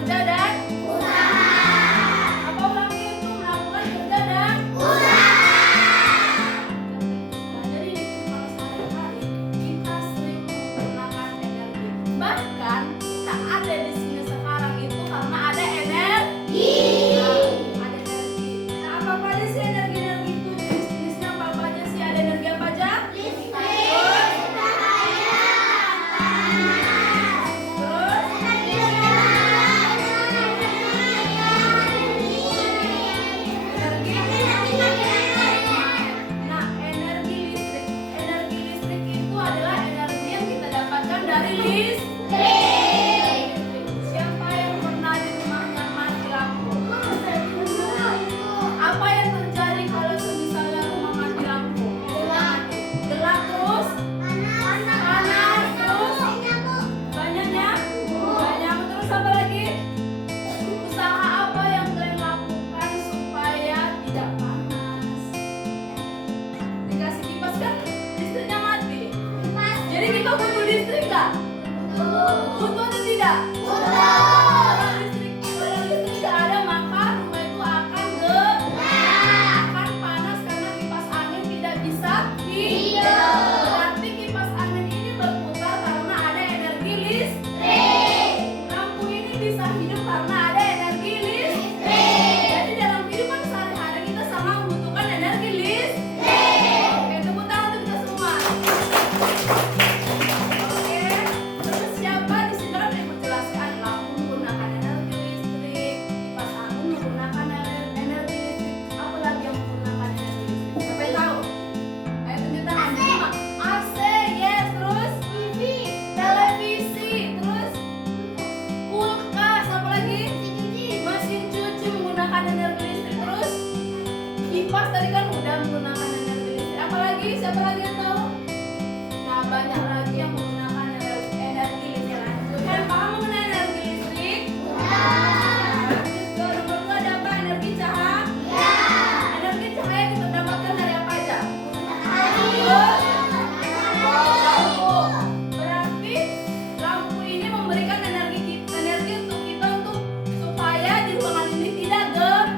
kerja dan apa ulangi itu melakukan kerja dan jadi kalau sehari-hari kita sering menggunakan energi. Bahkan kita ada di sini sekarang itu karena ada energi. Ada energi. Nah, apa aja sih energi-energi itu? Jenis-jenisnya apa aja sih? Ada energi apa aja? Dari listrik. Siapa yang pernah di rumahnya mati lampu? Apa yang terjadi kalau misalnya rumah mati lampu? Gelap terus? Panas terus? Banyaknya? Banyak terus apa lagi? Usaha apa yang kalian lakukan supaya tidak panas? Dikasih kipas kan? Listriknya mati. Jadi kita butuh listrik nggak? Butuh atau tidak? Kalau listrik nggak ada maka rumah itu akan gelap, akan panas karena kipas angin tidak bisa hidup. Berarti kipas angin ini berputar karena ada energi listrik. Lampu ini bisa hidup karena ada energi listrik. Jadi dalam kehidupan sehari-hari kita sangat membutuhkan energi listrik. Oke, tepuk tangan untuk kita semua. Kipas tadi kan udah menggunakan energi listrik. Apalagi siapa lagi yang tahu? Nah, banyak lagi yang menggunakan energi listrik. Kalian paham mengenai energi listrik? Nomor 2 ada apa? Energi cahaya. Energi cahaya kita dapatkan dari apa aja? Lampu. Berarti lampu ini memberikan energi untuk kita supaya di ruangan ini tidak gelap.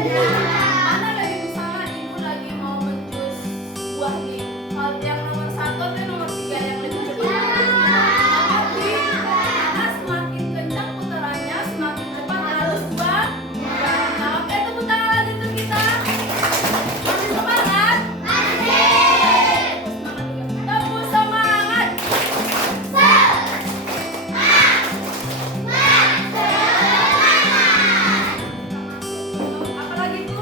Mana lagi misalnya ibu lagi mau menjus buah nih. Kalau yang nomor 1 atau nomor 3 yang lebih cepat? Tapi karena semakin kencang putarannya, semakin cepat harus buah. Nah, oke, tepuk tangan lagi untuk kita. Masih semangat? Tepuk semangat. Apalagi Bu?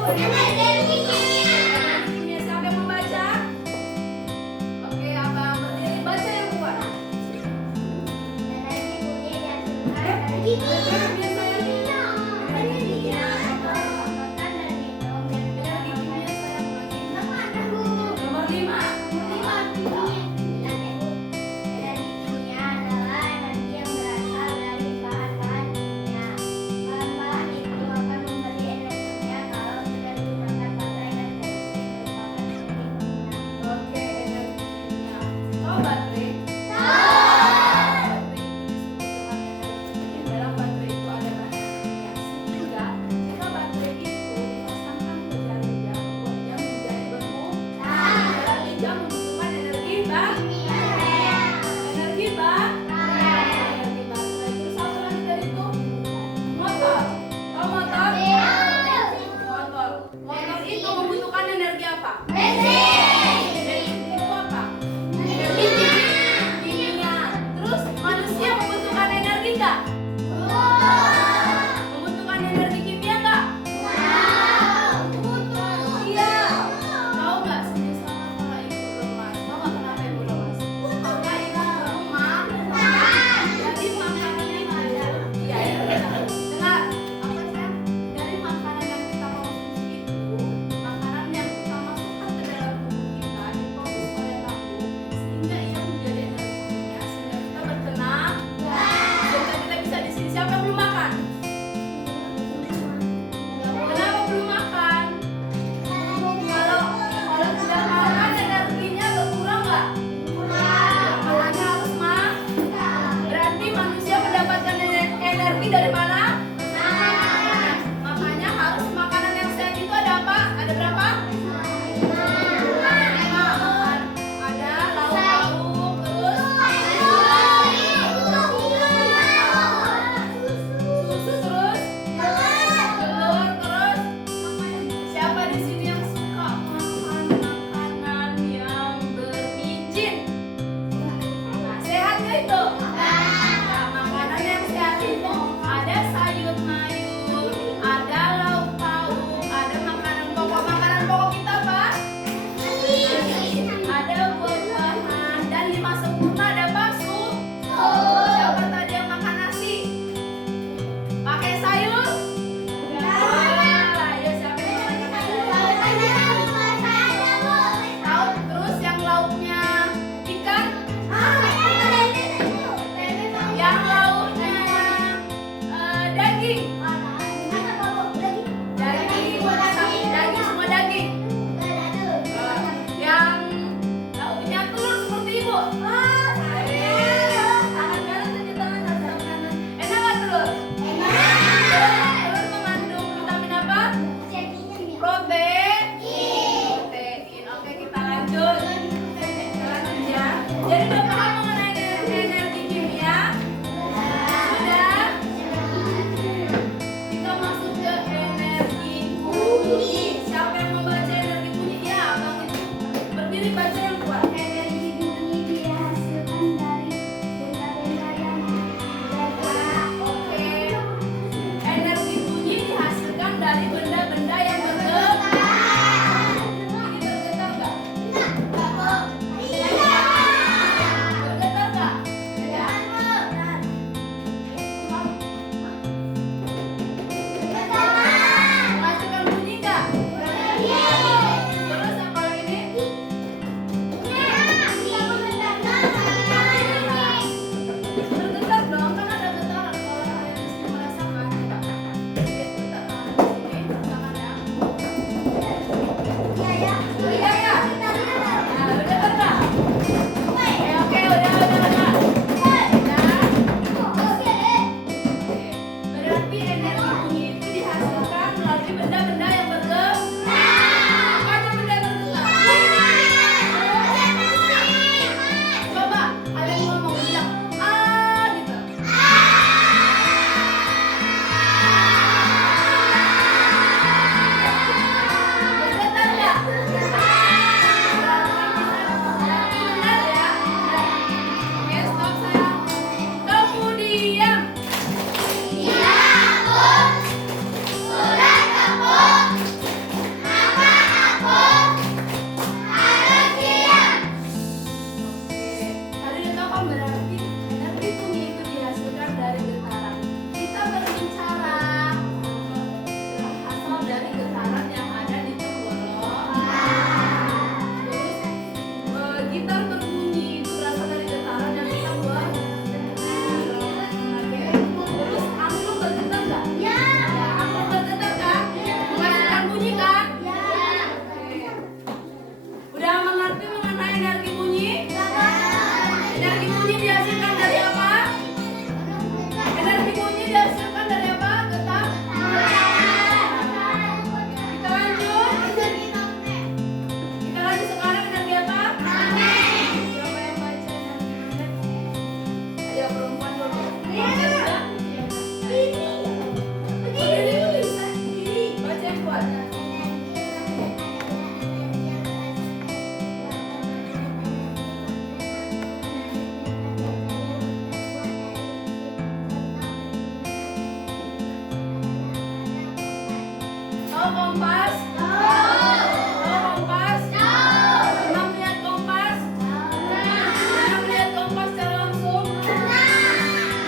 kompas? Tahu kompas? Pernah melihat kompas? Pernah melihat kompas secara langsung?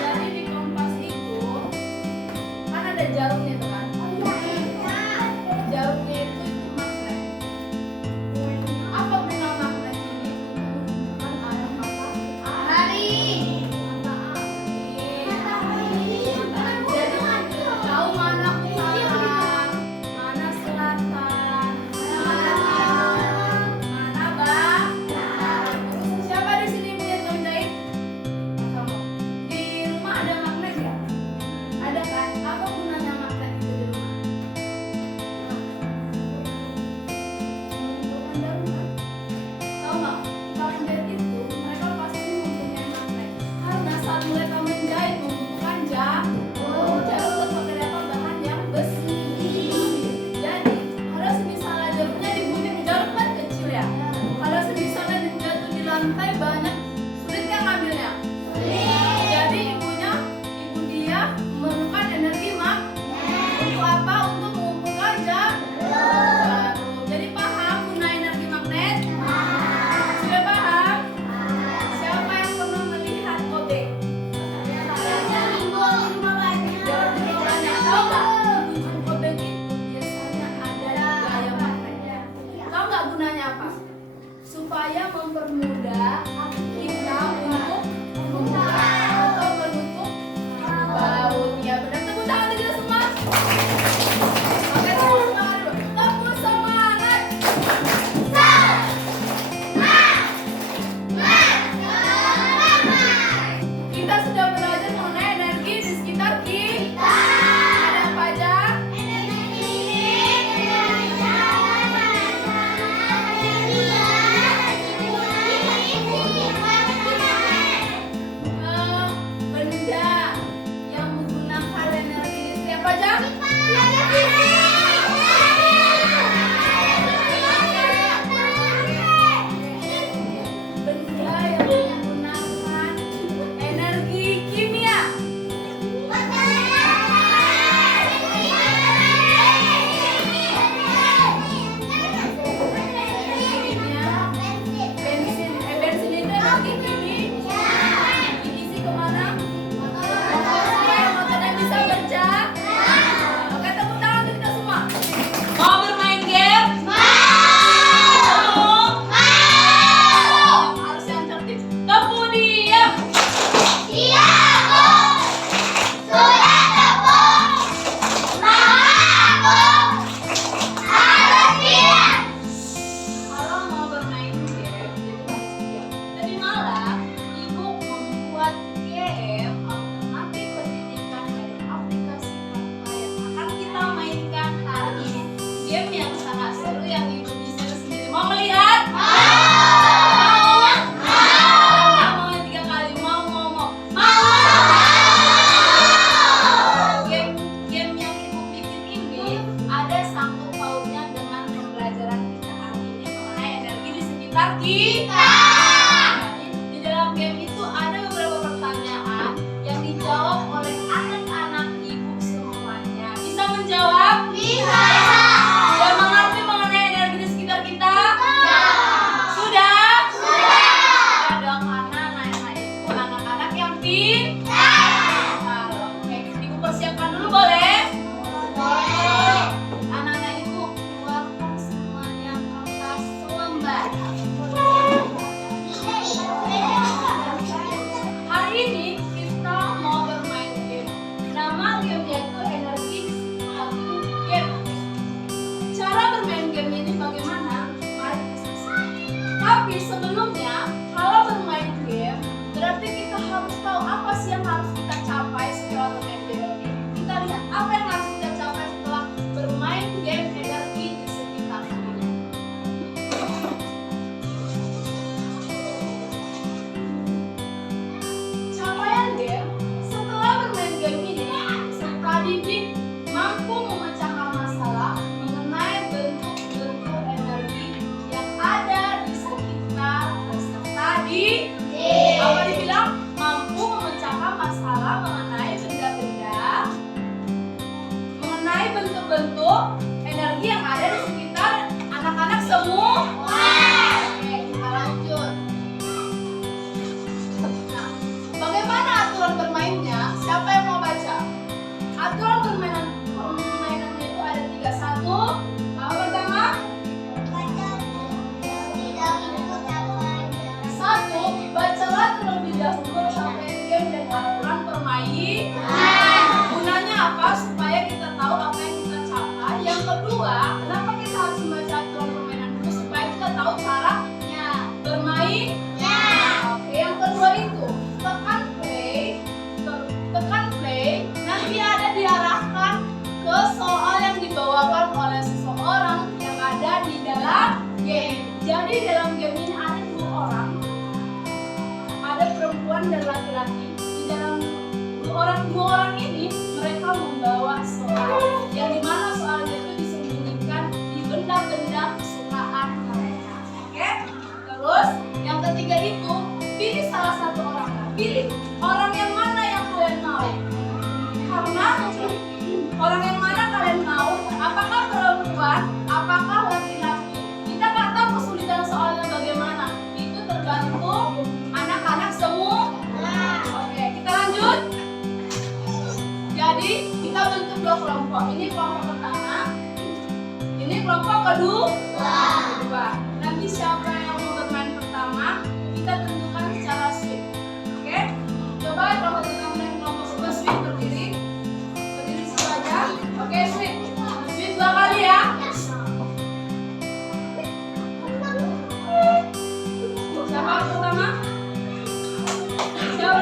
Jadi di kompas itu kan ada jarumnya tuh kan? Jarumnya itu magnet. Apa guna magnet ini? Kan arah mata angin. Jadi tahu mana utara, mana selatan, mana barat. Terus siapa di sini melihat kamu jahit? Kamu. Di rumah ada magnet ya? Ada kan? Apa gunanya magnet itu di rumah? Mengumpulkan jarum kan? Tahu nggak? Kalau menjahit itu mereka pasti mempunyai magnet. Karena saat mereka menjahit membutuhkan jarum terbuat dari apa? Bahan yang besi. Jadi kalau misalnya jarumnya digunting, jarum kan kecil ya. Kalau misalnya jatuh di lantai banyak, sulit yang ngambilnya. Jadi ibu dia memerlukan energi untuk apa? Untuk mengumpulkan jarum. Jadi paham guna energi magnet? Sudah paham? Siapa yang pernah melihat obeng? Tahu nggak? Ujung obeng itu biasanya ada di gaya magnetnya. Tahu nggak gunanya apa? Supaya mempermudah kita untuk membuka atau menutup baut. Ya benar, tepuk tangan untuk kita semua. Oke, tepuk semangat dulu. Tepuk semangat. Kita sudah belajar mengenai energi di sekitar kita. Ada apa aja? Benda yang menggunakan energi listrik apa aja? Benda yang menggunakan energi kimia. Bensin itu energi kimia. Diisi kemana? Motornya bisa berja. Oke, tepuk tangan untuk kita semua. Mau bermain game? Mau? Harus yang tertib. Tepuk diam. Kalau mau bermain game, itu harus diam. Tadi malam, ibu membuat game alternatif pendidikan dari aplikasi Kakak yang akan kita mainkan hari ini. Game yang sangat seru yang ibu bisa sendiri. Mau melihat? Mau? Mau yang 3 kali. Mau. Game yang ibu bikin ini ada sangkut pautnya dengan pembelajaran kita hari ini mengenai energi di sekitar kita. Jadi, di dalam game itu ada beberapa pertanyaan yang dijawab oleh anak-anak ibu semuanya. Bisa menjawab? Bisa. Sudah mengerti mengenai energi di sekitar kita? Sudah? Ya dong, karena anak-anak itu anak-anak yang pintar. Oke, ibu persiapkan dulu boleh? Anak-anak ibu keluarkan semuanya kertas selembar. Hari ini kita mau bermain game. Nama gamenya itu energi satu game. Cara bermain game ini bagaimana? Mari kita saksikan. Tapi sebelumnya, kalau bermain game, berarti kita harus tahu apa sih yang harus kita capai setelah bermain game ini. Kita lihat apa yang harus kita capai setelah bermain game energi di sekitar kita. Capaian game setelah bermain game ini, serta didik mampu memecahkan masalah mengenai bentuk-bentuk energi yang ada di sekitar peserta didik. Apa dibilang? Mampu memecahkan masalah mengenai benda-benda, mengenai bentuk-bentuk energi yang ada di sekitar anak-anak semua. Oke, kita lanjut. Nah, bagaimana aturan bermainnya? Siapa yang mau baca? Aturan permainannya itu ada 3. 1, apa pertama? 1, bacalah terlebih dahulu rangkaian game dan aturan permainan. Gunanya apa? Supaya kita tahu apa yang kita capai. Yang kedua, kenapa kita harus membaca aturan permainan dulu? Supaya kita tahu caranya bermain. Oke, yang kedua itu tekan play, nanti ada diarahkan ke soal yang dibawakan oleh seseorang yang ada di dalam game. Jadi dalam game ini ada 2 orang, ada perempuan dan laki-laki. Di dalam dua orang ini mereka membawa soal, yang dimana soalnya itu disembunyikan di benda-benda kesukaan mereka. Oke? Terus yang ketiga itu pilih salah satu orang. Pilih orang yang mana yang kalian mau. Karena orang yang mana kalian mau, apakah perempuan, apakah laki-laki. Kita nggak tahu kesulitan soalnya bagaimana. Itu tergantung anak-anak semua. Oke, kita lanjut. Jadi kita bentuk 2 kelompok. Ini kelompok pertama, ini kelompok kedua. Nanti siapa yang mau bermain pertama, kita tentukan secara sweet. Oke? Coba kelompok pertama dan kelompok kedua sweet berdiri situ aja. Oke, sweet 2 kali ya. Siapa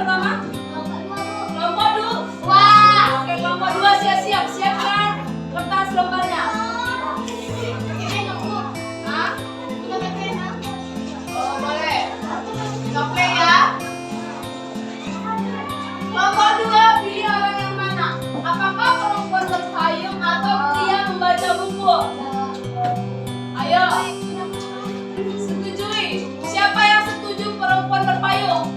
pertama? Kelompok 2. Oke, kelompok 2 siap-siap. Siapkan kertas lembarnya. Hah? Oh, boleh. Oke ya. Kelompok 2 pilih orang yang mana? Apakah perempuan berpayung atau pria membaca buku? Ayo. Setujui. Siapa yang setuju perempuan berpayung?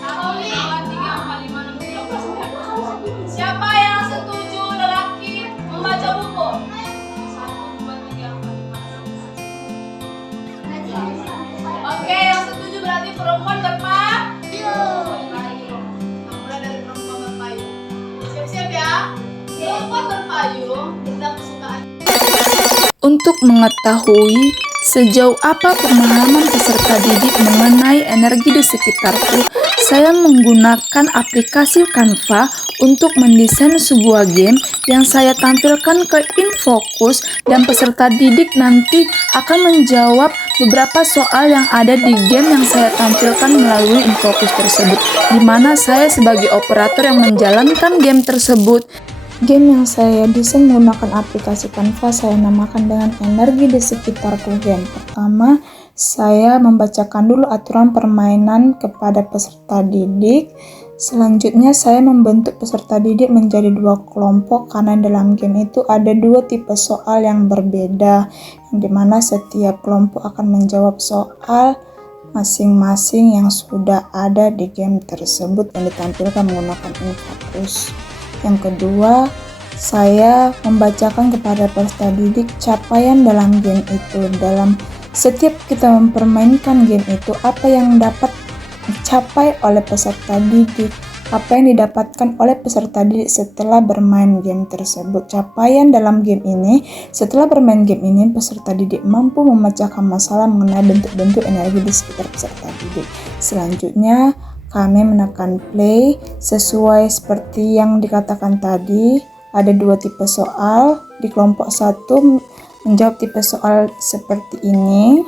1, 2, 3, 4, 5, 6, 7, 8, 9. Siapa yang setuju lelaki membaca buku? 1, 2, 3, 4, 5, 6. Oke, yang setuju berarti perempuan berpayung. Mulai dari perempuan berpayung. Siap-siap ya. Perempuan berpayung, benda kesukaan. Untuk mengetahui sejauh apa pemahaman peserta didik mengenai energi di sekitarku, saya menggunakan aplikasi Canva untuk mendesain sebuah game yang saya tampilkan ke InFocus, dan peserta didik nanti akan menjawab beberapa soal yang ada di game yang saya tampilkan melalui InFocus tersebut, di mana saya sebagai operator yang menjalankan game tersebut. Game yang saya desain menggunakan aplikasi Canva saya namakan dengan energi di sekitarku game. Pertama, saya membacakan dulu aturan permainan kepada peserta didik. Selanjutnya, saya membentuk peserta didik menjadi 2 kelompok karena dalam game itu ada 2 tipe soal yang berbeda, yang dimana setiap kelompok akan menjawab soal masing-masing yang sudah ada di game tersebut yang ditampilkan menggunakan InFocus. Yang kedua, saya membacakan kepada peserta didik capaian dalam game itu. Dalam setiap kita mempermainkan game itu, apa yang dapat dicapai oleh peserta didik, apa yang didapatkan oleh peserta didik setelah bermain game tersebut. Capaian dalam game ini, setelah bermain game ini, peserta didik mampu memecahkan masalah mengenai bentuk-bentuk energi di sekitar peserta didik. Selanjutnya, kami menekan play sesuai seperti yang dikatakan tadi. Ada 2 tipe soal. Di kelompok 1 menjawab tipe soal seperti ini.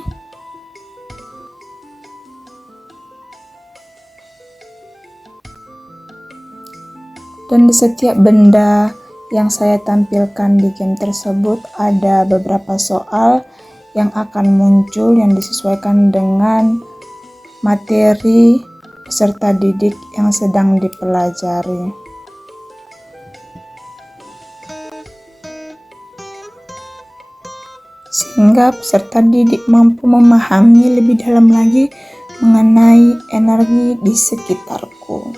Dan di setiap benda yang saya tampilkan di game tersebut ada beberapa soal yang akan muncul yang disesuaikan dengan materi peserta didik yang sedang dipelajari. Sehingga peserta didik mampu memahami lebih dalam lagi mengenai energi di sekitarku.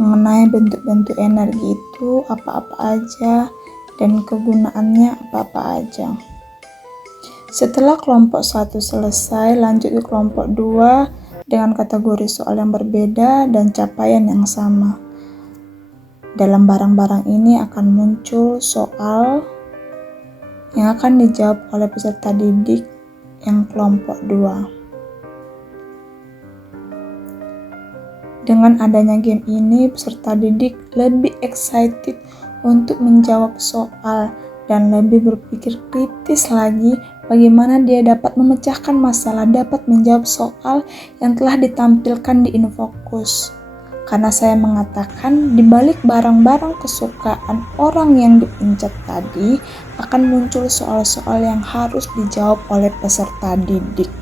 Mengenai mengenai bentuk-bentuk energi itu apa-apa aja dan kegunaannya apa-apa aja. Setelah kelompok 1 selesai, lanjut ke kelompok 2 dengan kategori soal yang berbeda dan capaian yang sama. Dalam barang-barang ini akan muncul soal yang akan dijawab oleh peserta didik yang kelompok 2. Dengan adanya game ini, peserta didik lebih excited untuk menjawab soal dan lebih berpikir kritis lagi bagaimana dia dapat memecahkan masalah, dapat menjawab soal yang telah ditampilkan di InfoQuiz. Karena saya mengatakan di balik barang-barang kesukaan orang yang dipencet tadi akan muncul soal-soal yang harus dijawab oleh peserta didik.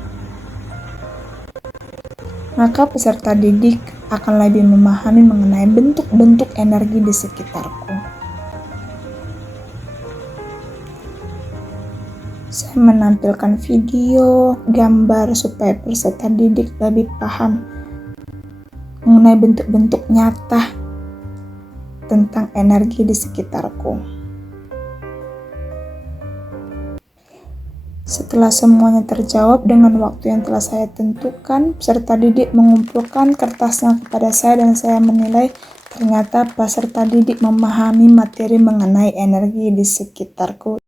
Maka peserta didik akan lebih memahami mengenai bentuk-bentuk energi di sekitarku. Saya menampilkan video, gambar supaya peserta didik lebih paham mengenai bentuk-bentuk nyata tentang energi di sekitarku. Setelah semuanya terjawab dengan waktu yang telah saya tentukan, peserta didik mengumpulkan kertasnya kepada saya dan saya menilai ternyata peserta didik memahami materi mengenai energi di sekitarku.